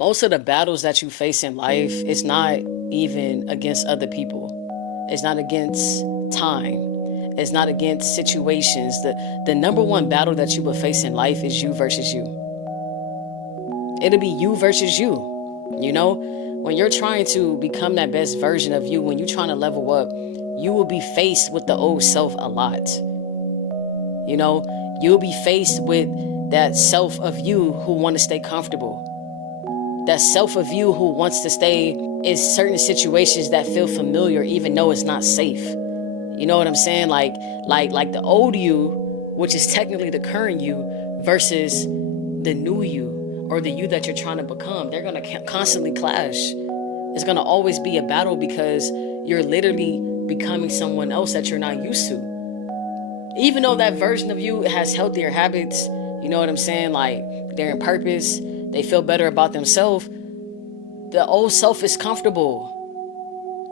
Most of the battles that you face in life, it's not even against other people. It's not against time. It's not against situations. The number one battle that you will face in life is you versus you. It'll be you versus you. You know, when you're trying to become that best version of you, when you're trying to level up, you will be faced with the old self a lot. You know, you'll be faced with that self of you who want to stay comfortable. That self of you who wants to stay in certain situations that feel familiar, even though it's not safe. You know what I'm saying? Like the old you, which is technically the current you, versus the new you, or the you that you're trying to become. They're gonna constantly clash. It's gonna always be a battle because you're literally becoming someone else that you're not used to. Even though that version of you has healthier habits, you know what I'm saying? Like, they're in purpose, they feel better about themselves. The old self is comfortable.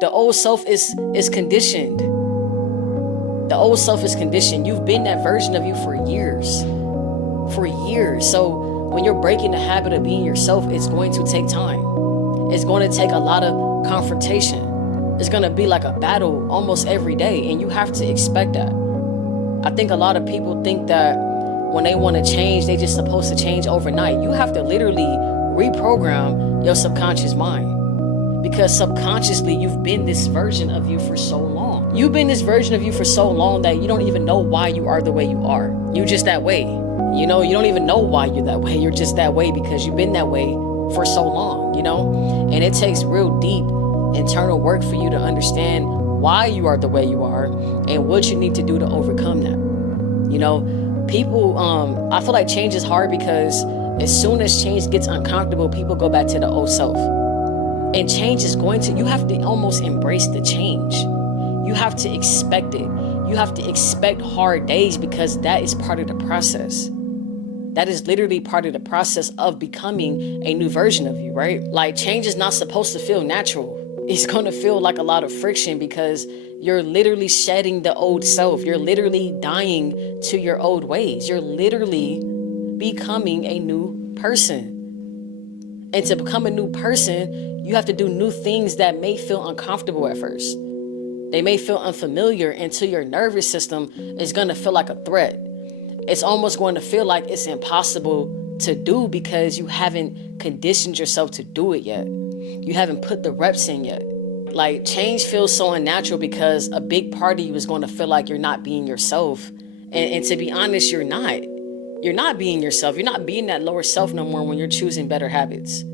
The old self is conditioned. The old self is conditioned. You've been that version of you for years. For years. So when you're breaking the habit of being yourself, it's going to take time. It's going to take a lot of confrontation. It's going to be like a battle almost every day, and you have to expect that. I think a lot of people think that when they want to change, they just supposed to change overnight. You have to literally reprogram your subconscious mind, because subconsciously you've been this version of you for so long. You've been this version of you for so long that you don't even know why you are the way you are. You're just that way. You know, you don't even know why you're that way. You're just that way because you've been that way for so long, you know? And it takes real deep internal work for you to understand why you are the way you are and what you need to do to overcome that. You know, people, I feel like change is hard because as soon as change gets uncomfortable, people go back to the old self. And change is you have to almost embrace the change. You have to expect it. You have to expect hard days because that is part of the process. That is literally part of the process of becoming a new version of you, right? Like, change is not supposed to feel natural. It's going to feel like a lot of friction because you're literally shedding the old self. You're literally dying to your old ways. You're literally becoming a new person. And to become a new person, you have to do new things that may feel uncomfortable at first. They may feel unfamiliar, and to your nervous system, it's going to feel like a threat. It's almost going to feel like it's impossible to do because you haven't conditioned yourself to do it yet. You haven't put the reps in yet. Like, change feels so unnatural because a big part of you is going to feel like you're not being yourself. And to be honest, you're not. You're not being yourself. You're not being that lower self no more when you're choosing better habits,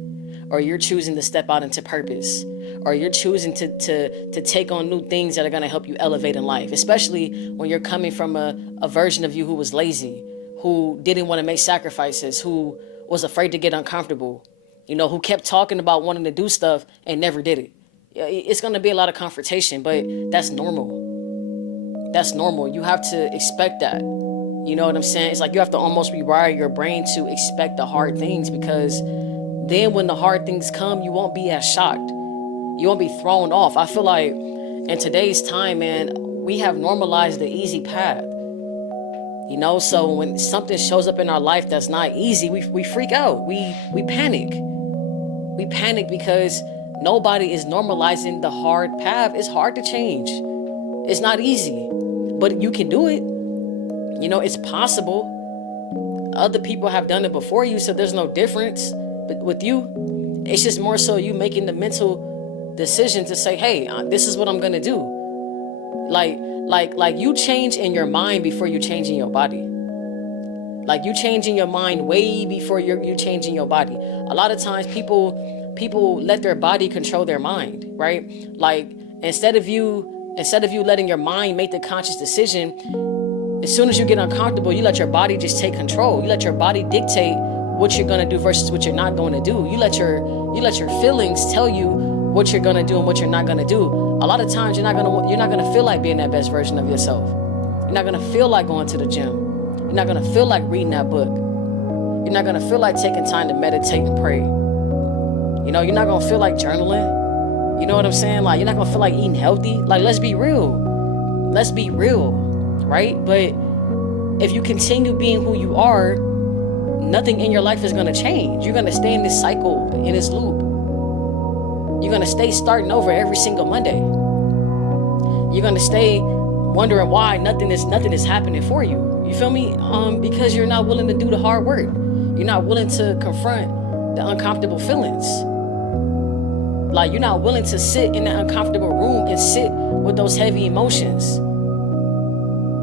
or you're choosing to step out into purpose, or you're choosing to take on new things that are going to help you elevate in life, especially when you're coming from a version of you who was lazy, who didn't want to make sacrifices, who was afraid to get uncomfortable, you know, who kept talking about wanting to do stuff and never did it. It's going to be a lot of confrontation, but that's normal. That's normal. You have to expect that. You know what I'm saying? It's like you have to almost rewire your brain to expect the hard things, because then when the hard things come, you won't be as shocked. You won't be thrown off. I feel like in today's time, man, we have normalized the easy path. You know, so when something shows up in our life that's not easy, we freak out. We panic. We panic because nobody is normalizing the hard path. It's hard to change. It's not easy, but you can do it. You know, it's possible. Other people have done it before you, so there's no difference. But with you, it's just more so you making the mental decision to say, hey, this is what I'm gonna do. Like you change in your mind before you change in your body. Like, you change in your mind way before you change in your body. A lot of times people let their body control their mind, right? Like, instead of you letting your mind make the conscious decision, as soon as you get uncomfortable, you let your body just take control. You let your body dictate what you're gonna do versus what you're not going to do. You let your feelings tell you what you're gonna do and what you're not gonna do. A lot of times you're not gonna feel like being that best version of yourself. You're not gonna feel like going to the gym. You're not gonna feel like reading that book. You're not gonna feel like taking time to meditate and pray. You know, you're not gonna feel like journaling. You know what I'm saying? Like, you're not gonna feel like eating healthy. Like, let's be real. Let's be real, right? But if you continue being who you are, nothing in your life is going to change. You're going to stay in this cycle, in this loop. You're going to stay starting over every single Monday. You're going to stay wondering why nothing is happening for you. You feel me? Because you're not willing to do the hard work. You're not willing to confront the uncomfortable feelings. Like, you're not willing to sit in that uncomfortable room and sit with those heavy emotions.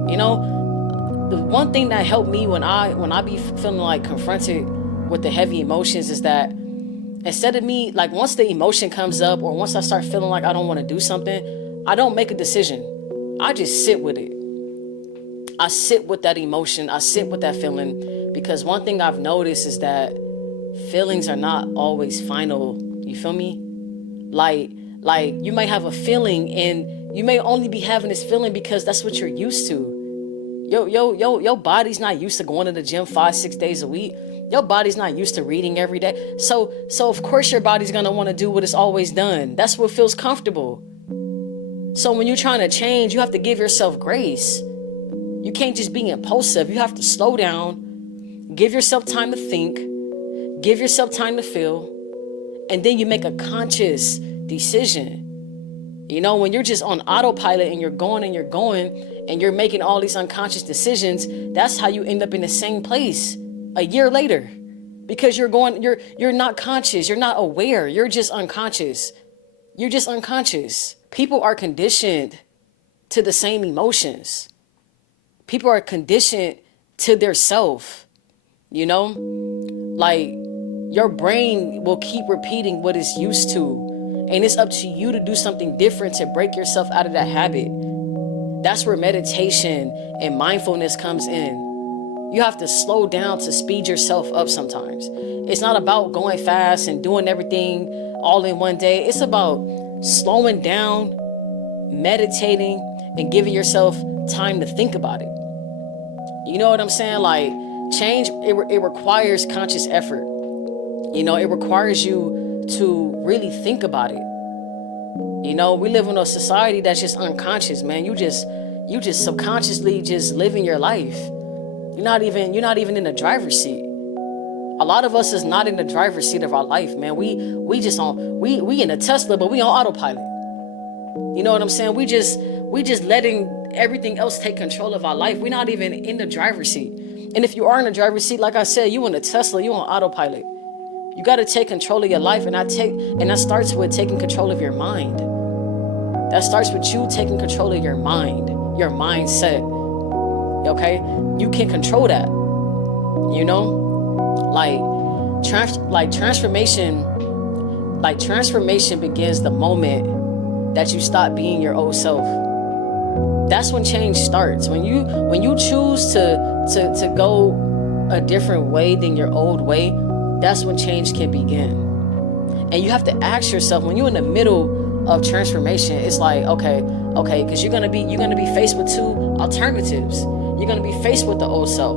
You know, the one thing that helped me when I be feeling like confronted with the heavy emotions is that instead of me, like, once the emotion comes up or once I start feeling like I don't want to do something, I don't make a decision. I just sit with it. I sit with that emotion. I sit with that feeling, because one thing I've noticed is that feelings are not always final. You feel me? Like you may have a feeling and you may only be having this feeling because that's what you're used to. Your body's not used to going to the gym 5-6 days a week. Your body's not used to reading every day. So of course your body's gonna want to do what it's always done. That's what feels comfortable. So when you're trying to change, you have to give yourself grace. You can't just be impulsive. You have to slow down, give yourself time to think, give yourself time to feel, and then you make a conscious decision. You know, when you're just on autopilot and you're going and you're making all these unconscious decisions, that's how you end up in the same place a year later. Because you're not conscious, you're not aware, you're just unconscious. You're just unconscious. People are conditioned to the same emotions. People are conditioned to their self, you know? Like, your brain will keep repeating what it's used to. And it's up to you to do something different to break yourself out of that habit. That's where meditation and mindfulness comes in. You have to slow down to speed yourself up sometimes. It's not about going fast and doing everything all in one day. It's about slowing down, meditating, and giving yourself time to think about it. You know what I'm saying? Like, change, it requires conscious effort. You know, it requires you to really think about it. You know, we live in a society that's just unconscious, man. You just subconsciously just living your life. You're not even in the driver's seat. A lot of us is not in the driver's seat of our life, man. We in a Tesla, but we on autopilot. You know what I'm saying? We just letting everything else take control of our life. We're not even in the driver's seat. And if you are in the driver's seat, like I said, you in a Tesla, you on autopilot. You got to take control of your life, and that starts with taking control of your mind. That starts with you taking control of your mind, your mindset. Okay? You can control that. You know? Transformation begins the moment that you stop being your old self. That's when change starts. When you choose to go a different way than your old way, that's when change can begin. And you have to ask yourself, when you're in the middle of transformation, it's like, okay, because you're gonna be faced with two alternatives. You're gonna be faced with the old self,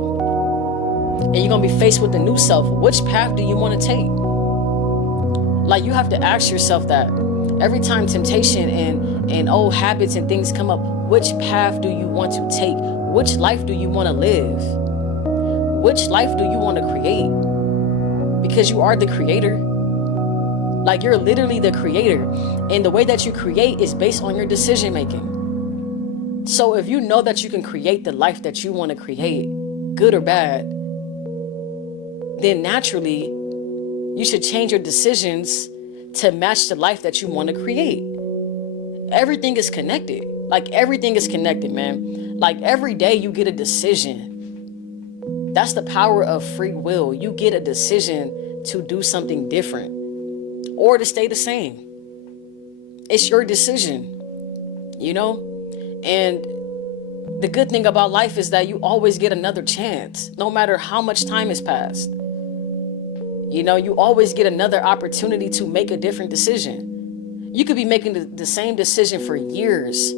and you're gonna be faced with the new self. Which path do you want to take? Like, you have to ask yourself that every time temptation and old habits and things come up. Which path do you want to take? Which life do you want to live? Which life do you want to create? Because you are the creator. Like, you're literally the creator. And the way that you create is based on your decision making. So if you know that you can create the life that you want to create, good or bad, then naturally you should change your decisions to match the life that you want to create. Everything is connected. Like, everything is connected, man. Like, every day you get a decision. That's the power of free will. You get a decision to do something different or to stay the same. It's your decision, you know? And the good thing about life is that you always get another chance, no matter how much time has passed. You know, you always get another opportunity to make a different decision. You could be making the same decision for years.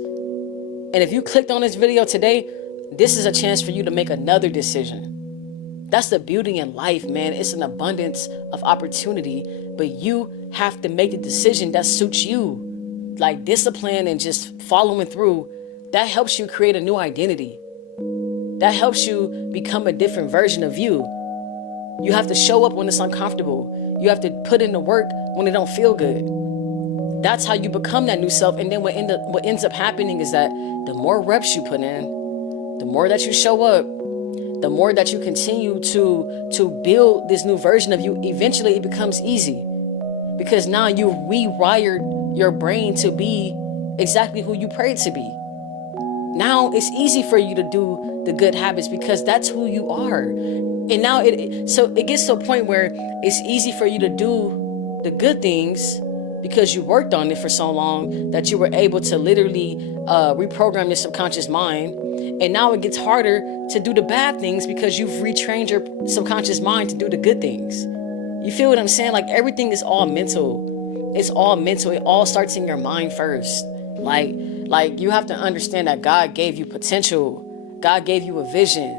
And if you clicked on this video today, this is a chance for you to make another decision. That's the beauty in life, man. It's an abundance of opportunity, but you have to make the decision that suits you. Like, discipline and just following through, that helps you create a new identity. That helps you become a different version of you. You have to show up when it's uncomfortable. You have to put in the work when it don't feel good. That's how you become that new self. And then what ends up happening is that the more reps you put in, the more that you show up, the more that you continue to build this new version of you, eventually it becomes easy. Because now you rewired your brain to be exactly who you prayed to be. Now it's easy for you to do the good habits because that's who you are. And now it gets to a point where it's easy for you to do the good things because you worked on it for so long that you were able to literally reprogram your subconscious mind. And now it gets harder to do the bad things because you've retrained your subconscious mind to do the good things. You feel what I'm saying? Like everything is all mental. It's all mental. It all starts in your mind first. Like you have to understand that God gave you potential. God gave you a vision.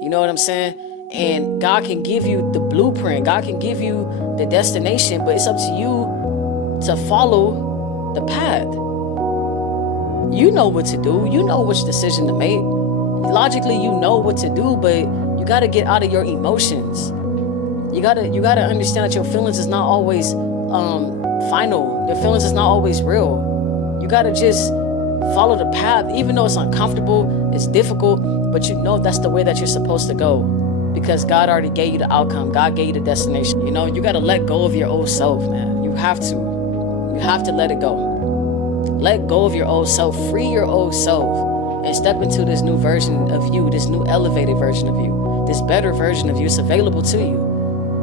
You know what I'm saying? And God can give you the blueprint. God can give you the destination, but it's up to you to follow the path. You know what to do. You know which decision to make. Logically, you know what to do, but you got to get out of your emotions. You gotta understand that your feelings is not always final. Your feelings is not always real. You gotta just follow the path, even though it's uncomfortable, it's difficult, but you know that's the way that you're supposed to go. Because God already gave you the outcome. God gave you the destination. You know, you gotta let go of your old self, man. You have to. You have to let it go. Let go of your old self. Free your old self and step into this new version of you, this new elevated version of you, this better version of you. It's available to you.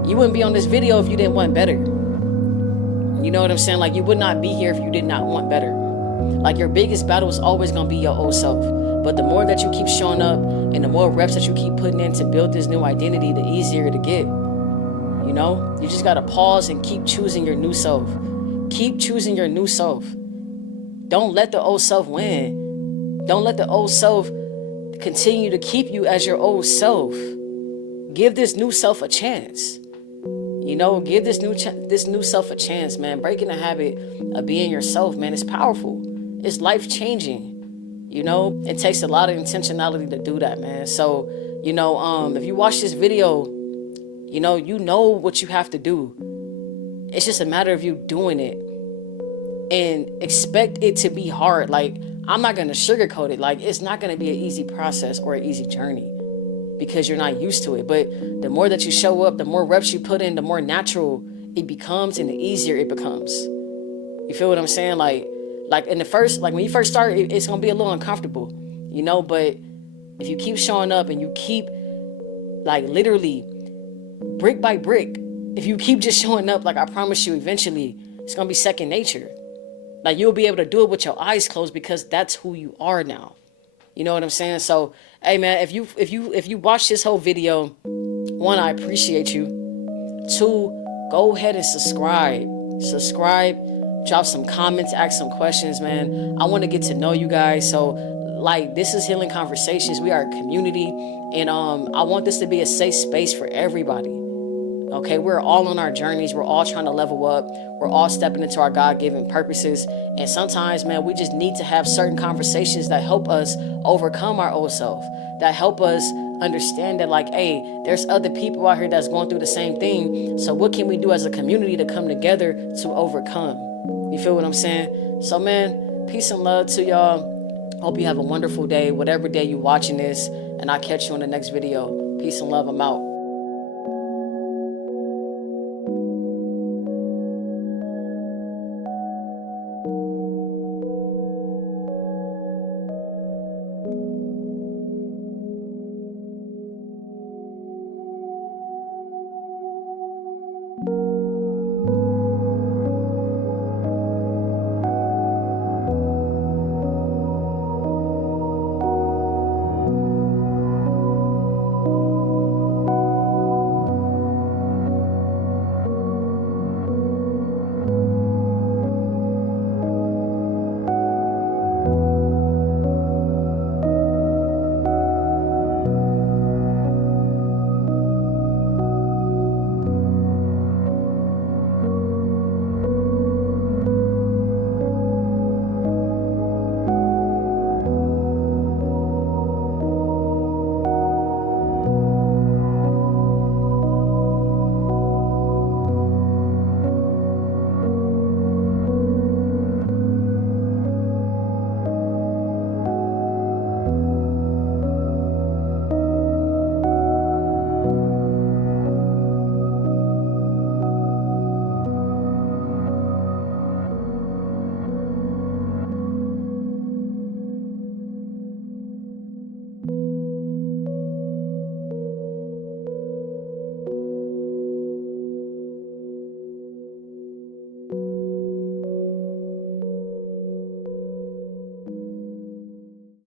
You wouldn't be on this video if you didn't want better. You know what I'm saying? Like, you would not be here if you did not want better. Like, your biggest battle is always going to be your old self. But the more that you keep showing up and the more reps that you keep putting in to build this new identity, the easier to get. You know? You just got to pause and keep choosing your new self. Keep choosing your new self. Don't let the old self win. Don't let the old self continue to keep you as your old self. Give this new self a chance. You know, give this new self a chance, man. Breaking the habit of being yourself, man, it's powerful. It's life-changing. You know, it takes a lot of intentionality to do that, man. So, you know, if you watch this video, you know what you have to do. It's just a matter of you doing it. And expect it to be hard. Like, I'm not going to sugarcoat it. Like, it's not going to be an easy process or an easy journey because you're not used to it. But the more that you show up, the more reps you put in, the more natural it becomes and the easier it becomes. You feel what I'm saying? Like in the first, like when you first start, it's going to be a little uncomfortable, you know, but if you keep showing up and you keep like literally brick by brick, if you keep just showing up, like I promise you, eventually it's going to be second nature. Like you'll be able to do it with your eyes closed because that's who you are now. You know what I'm saying? So, hey man, if you watch this whole video, one, I appreciate you. Two, go ahead and subscribe. Drop some comments, ask some questions, man. I want to get to know you guys. So, like, this is Healing Conversations. We are a community, and I want this to be a safe space for everybody. Okay, we're all on our journeys. We're all trying to level up. We're all stepping into our God-given purposes. And sometimes, man, we just need to have certain conversations that help us overcome our old self, that help us understand that, like, hey, there's other people out here that's going through the same thing. So what can we do as a community to come together to overcome? You feel what I'm saying? So, man, peace and love to y'all. Hope you have a wonderful day, whatever day you're watching this. And I'll catch you in the next video. Peace and love. I'm out.